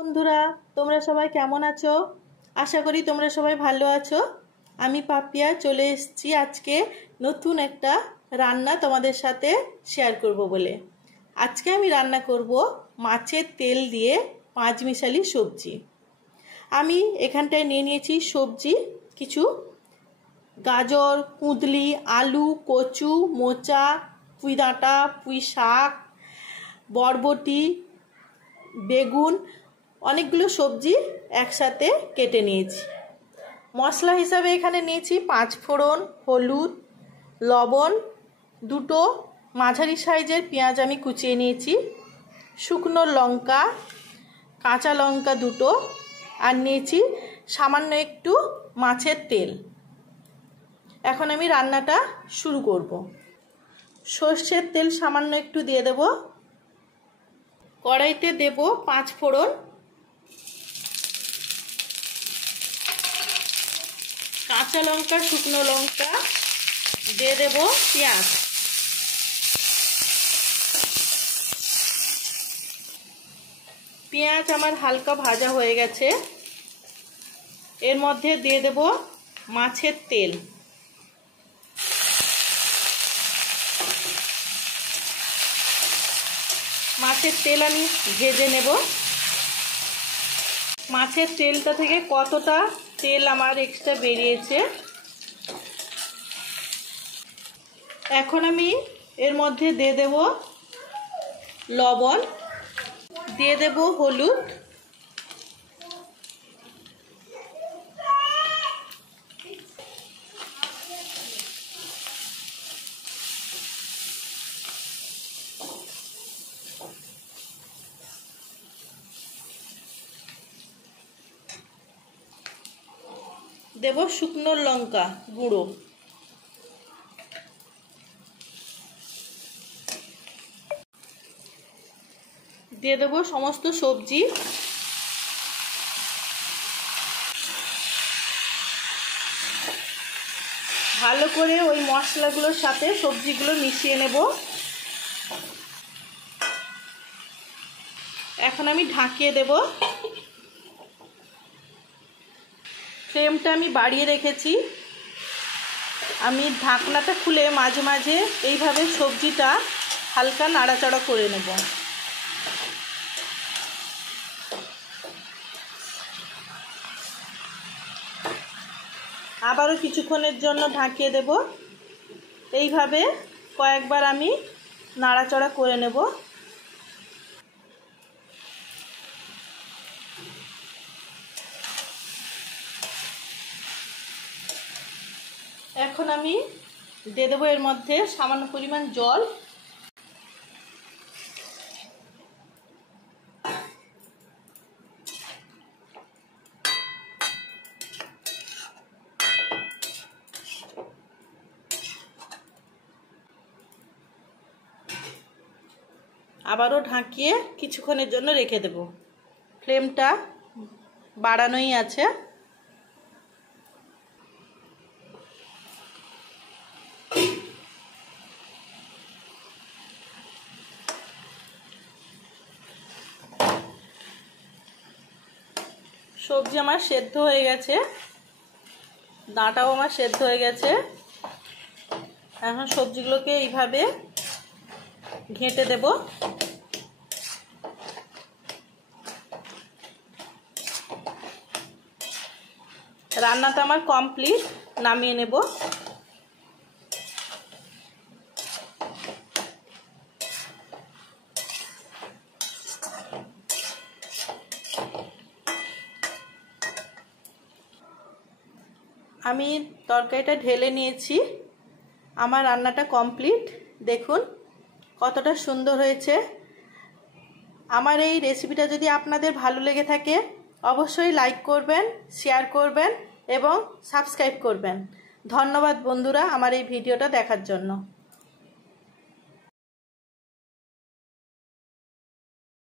বন্ধুরা, তোমরা সবাই কেমন আছো? আশা করি তোমরা সবাই ভালো আছো। আমি পাপিয়া চলে এসেছি আজকে নতুন একটা রান্না তোমাদের সাথে শেয়ার করব বলে। আজকে আমি রান্না করব মাছের তেল দিয়ে পাঁচমিশালি সবজি। আমি এখানটায় নিয়ে নিয়েছি সবজি কিছু: গাজর, কুঁদলি, আলু, কচু, মোচা, পুঁই ডাঁটা, পুঁই শাক, বরবটি, বেগুন, অনেকগুলো সবজি একসাথে কেটে নিয়েছি। মশলা হিসাবে এখানে নিয়েছি 5 ফোড়ন, হলুদ, লবণ, দুটো মাঝারি সাইজের পেঁয়াজ আমি কুচিয়ে নিয়েছি, শুকনো লঙ্কা, কাঁচা লঙ্কা দুটো, আর নিয়েছি সামান্য একটু মাছের তেল। এখন আমি রান্নাটা শুরু করব। সর্ষের তেল সামান্য একটু দিয়ে দেব। কড়াইতে দেব 5 ফোড়ন, কাঁচা লঙ্কা, শুকনো লঙ্কা, দিয়ে দেব পেঁয়াজ। পেঁয়াজ আমার হালকা ভাজা হয়ে গেছে। এর মধ্যে দিয়ে দেব মাছের তেল। মাছের তেল আমি ভেজে নেব। মাছের তেলটা থেকে কতটা তেল আমার এক্সট্রা বেরিয়েছে। এখন আমি এর মধ্যে দিয়ে দেব লবণ, দিয়ে দেব হলুদ, দেব শুকনো লঙ্কা গুঁড়ো, দিয়ে দেব সমস্ত সবজি। ভালো করে ওই মশলাগুলোর সাথে সবজিগুলো মিশিয়ে নেব। এখন আমি ঢাকিয়ে দেব। ফ্লেমটা আমি বাড়িয়ে রেখেছি। আমি ঢাকনাটা খুলে মাঝে মাঝে এইভাবে সবজিটা হালকা নাড়াচাড়া করে নেব। আবারও কিছুক্ষণের জন্য ঢাকিয়ে দেব। এইভাবে কয়েকবার আমি নাড়াচাড়া করে নেব। এখন আমি দিয়ে দেবো এর মধ্যে সামান্য পরিমাণ জল। আবারও ঢাকিয়ে কিছুক্ষণের জন্য রেখে দেব। ফ্লেমটা বাড়ানোই আছে। সবজি আমার সেদ্ধ হয়ে গেছে, ডাঁটাও আমার সেদ্ধ হয়ে গেছে। এখন সবজিগুলোকে এইভাবে ঘেঁটে দেব। রান্নাটা আমার কমপ্লিট, নামিয়ে নেব। আমি তরকারিটা ঢেলে নিয়েছি। আমার রান্নাটা কমপ্লিট। দেখুন কতটা সুন্দর হয়েছে। আমার এই রেসিপিটা যদি আপনাদের ভালো লেগে থাকে অবশ্যই লাইক করবেন, শেয়ার করবেন এবং সাবস্ক্রাইব করবেন। ধন্যবাদ বন্ধুরা আমার এই ভিডিওটা দেখার জন্য।